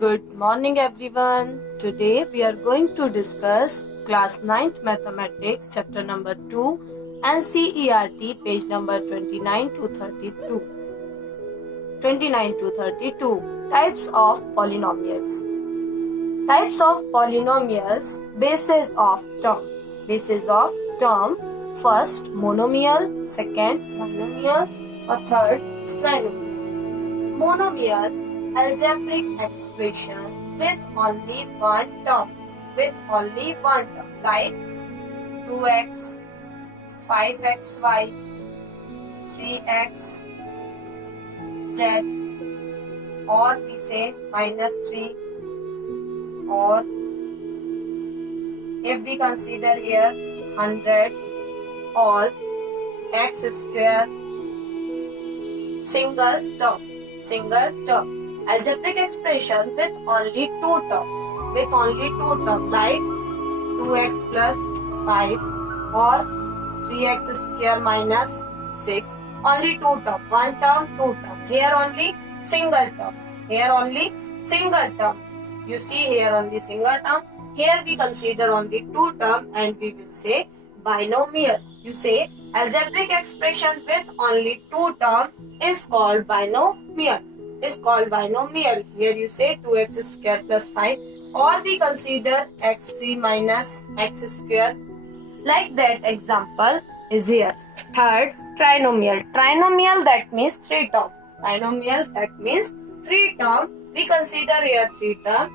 Good morning everyone. Today we are going to discuss class 9th mathematics chapter number 2 and CERT page number 29 to 32. Types of polynomials. Types of polynomials. Bases of term. Bases of term. First monomial, second binomial, or third trinomial. Monomial algebraic expression with only one term. Like 2x, 5xy, 3x, z, or we say minus 3, or if we consider here 100, all x square, single term. Algebraic expression with only two term. Like 2x plus 5 or 3x square minus 6. Only two term. One term, two term. Here only single term. You see here only single term. Here we consider only two term and we will say binomial. You say algebraic expression with only two term is called binomial. Here you say 2x square plus 5, or we consider x3 minus x square. Like that example is here. Third, trinomial. Trinomial that means three term. We consider here three term.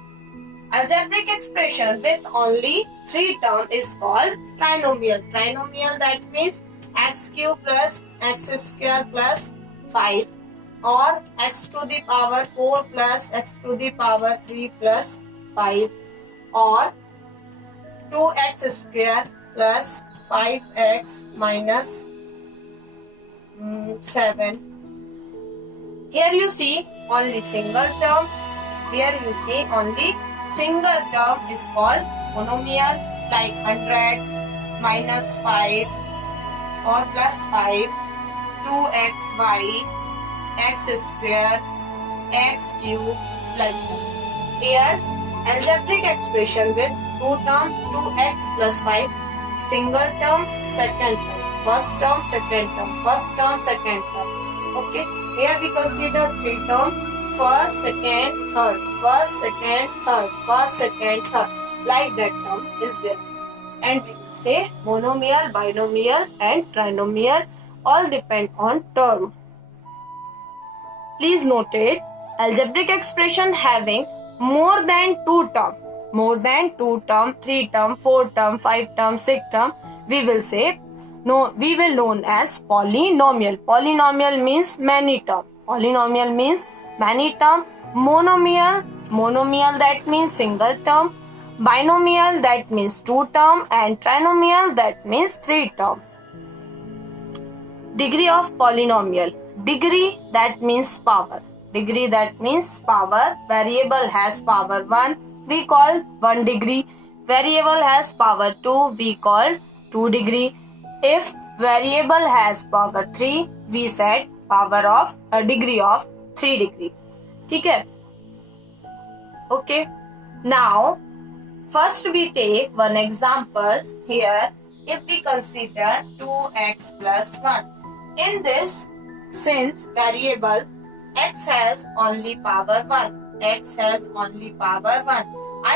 Algebraic expression with only three term is called trinomial. Trinomial that means x cube plus x square plus 5, or x to the power 4 plus x to the power 3 plus 5, or 2x square plus 5x minus 7. Here you see only single term. Is called monomial, like 100, minus 5 or plus 5, 2xy, x square, x cube, like that. Here algebraic expression with two term, 2x plus 5, single term, second term, first term, second term. Okay, here we consider three term, first, second, third. Like that term is there. And we will say monomial, binomial and trinomial all depend on term. Please note it, algebraic expression having more than two term, 3 term, 4 term, 5 term, 6 term, we will known as polynomial. Polynomial means many term. Monomial that means single term. Binomial that means two term, and trinomial that means three term. Degree of polynomial. Degree that means power. Variable has power 1, we call 1 degree. Variable has power 2, we call 2 degree. If variable has power 3, we said degree of 3 degree. Okay? Okay. Now, first we take one example here. If we consider 2x plus 1. In this, since variable x has only power 1. I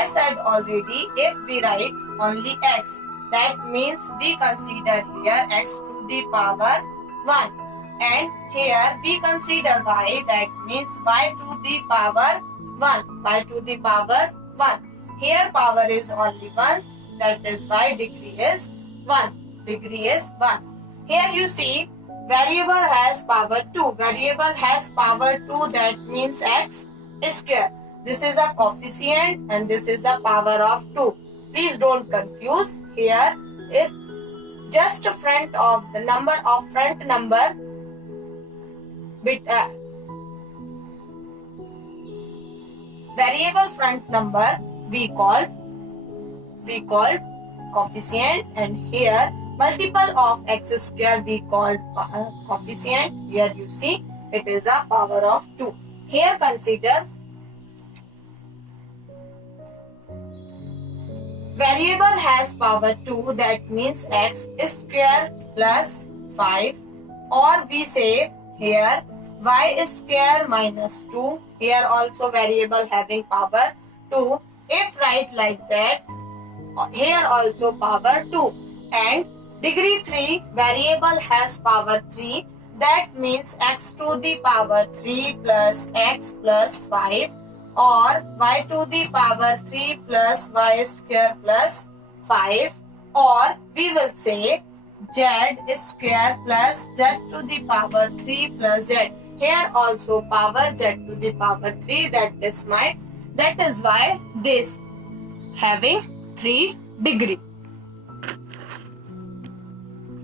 said already, if we write only x, that means we consider here x to the power 1. And here we consider y, that means y to the power 1. Here power is only 1, that is why degree is 1. Here you see variable has power 2. That means x square. This is a coefficient and this is the power of 2. Please don't confuse. Here is just front number. Variable front number we call coefficient, and here multiple of x square we call coefficient. Here you see it is a power of 2. Here consider variable has power 2, that means x square plus 5, or we say here y square minus 2, here also variable having power 2. If write like that, here also power 2, and degree 3 variable has power 3, that means x to the power 3 plus x plus 5, or y to the power 3 plus y square plus 5, or we will say z square plus z to the power 3 plus z. Here also power z to the power 3, that is why this having 3 degree.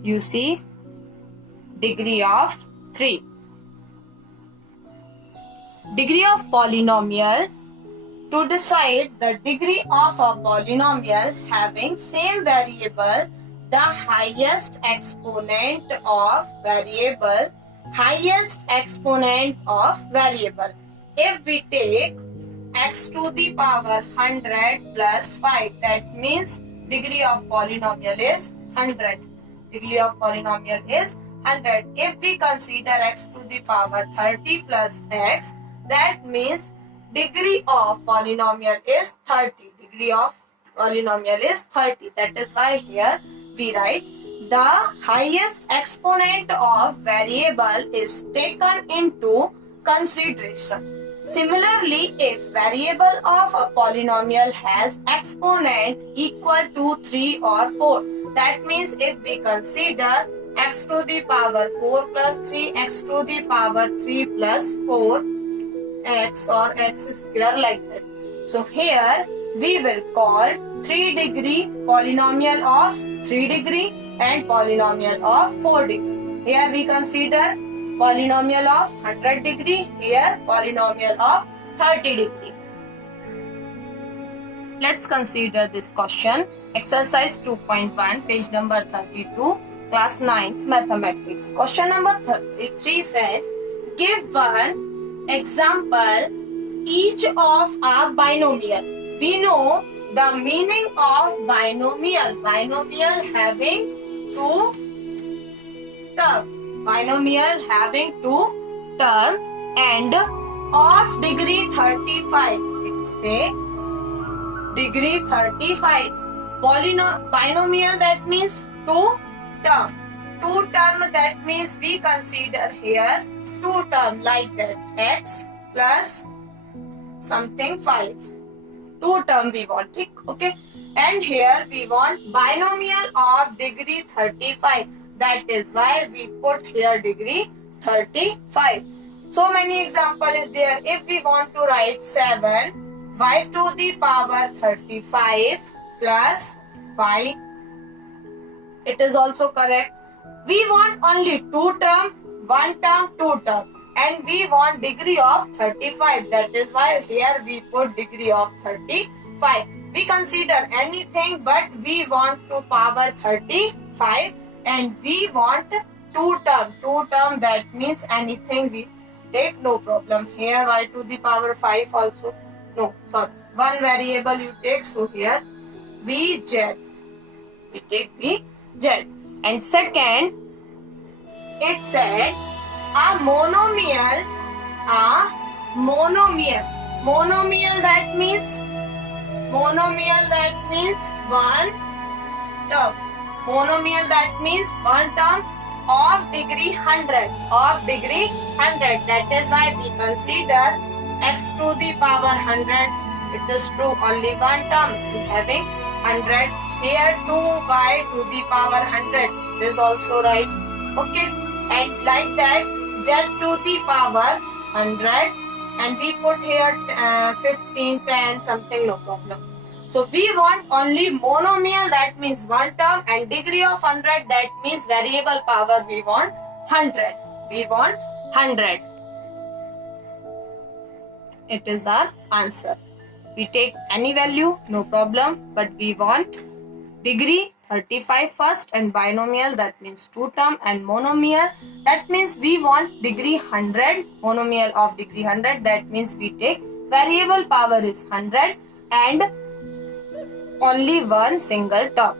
You see, degree of 3. Degree of polynomial. To decide the degree of a polynomial having same variable, the highest exponent of variable. If we take x to the power 100 plus 5, that means degree of polynomial is 100. Degree of polynomial is 100. If we consider x to the power 30 plus x, that means degree of polynomial is 30. Degree of polynomial is 30. That is why here we write the highest exponent of variable is taken into consideration. Similarly, if variable of a polynomial has exponent equal to 3 or 4, that means if we consider x to the power 4 plus 3, x to the power 3 plus 4, x or x square like that. So here we will call 3 degree polynomial of 3 degree and polynomial of 4 degree. Here we consider polynomial of 100 degree, here polynomial of 30 degree. Let's consider this question. Exercise 2.1, page number 32, class 9th mathematics. Question number 33 says, give one example each of a binomial. We know the meaning of binomial. Binomial having 2 terms. Binomial having 2 terms and of degree 35. It's a degree 35. Binomial, that means 2 terms. 2 terms, that means we consider here 2 terms like that, x plus something 5. 2 terms we want, okay? And here we want binomial of degree 35. That is why we put here degree 35. So many example is there. If we want to write 7 y to the power 35 plus 5, it is also correct. We want only 2 term, 1 term, 2 term, and we want degree of 35. That is why here we put degree of 35. We consider anything, but we want to power 35, and we want 2 term. 2 term, that means anything we take, no problem. Here y to the power 5 also. No, sorry. One variable you take, so here vz. We take vz. And second, it said a monomial. Monomial, that means 1 term. Monomial, that means 1 term of degree 100. Of degree 100. That is why we consider x to the power 100. It is true, only 1 term having 100. Here 2y to the power 100 is also right. Okay, and like that z to the power 100, and we put here 15, 10 something, no problem. So we want only monomial, that means 1 term, and degree of 100, that means variable power we want 100. We want 100. It is our answer. We take any value, no problem, but we want degree 35 first, and binomial, that means 2 term, and monomial, that means we want degree 100, monomial of degree 100, that means we take variable power is 100, and only one single term.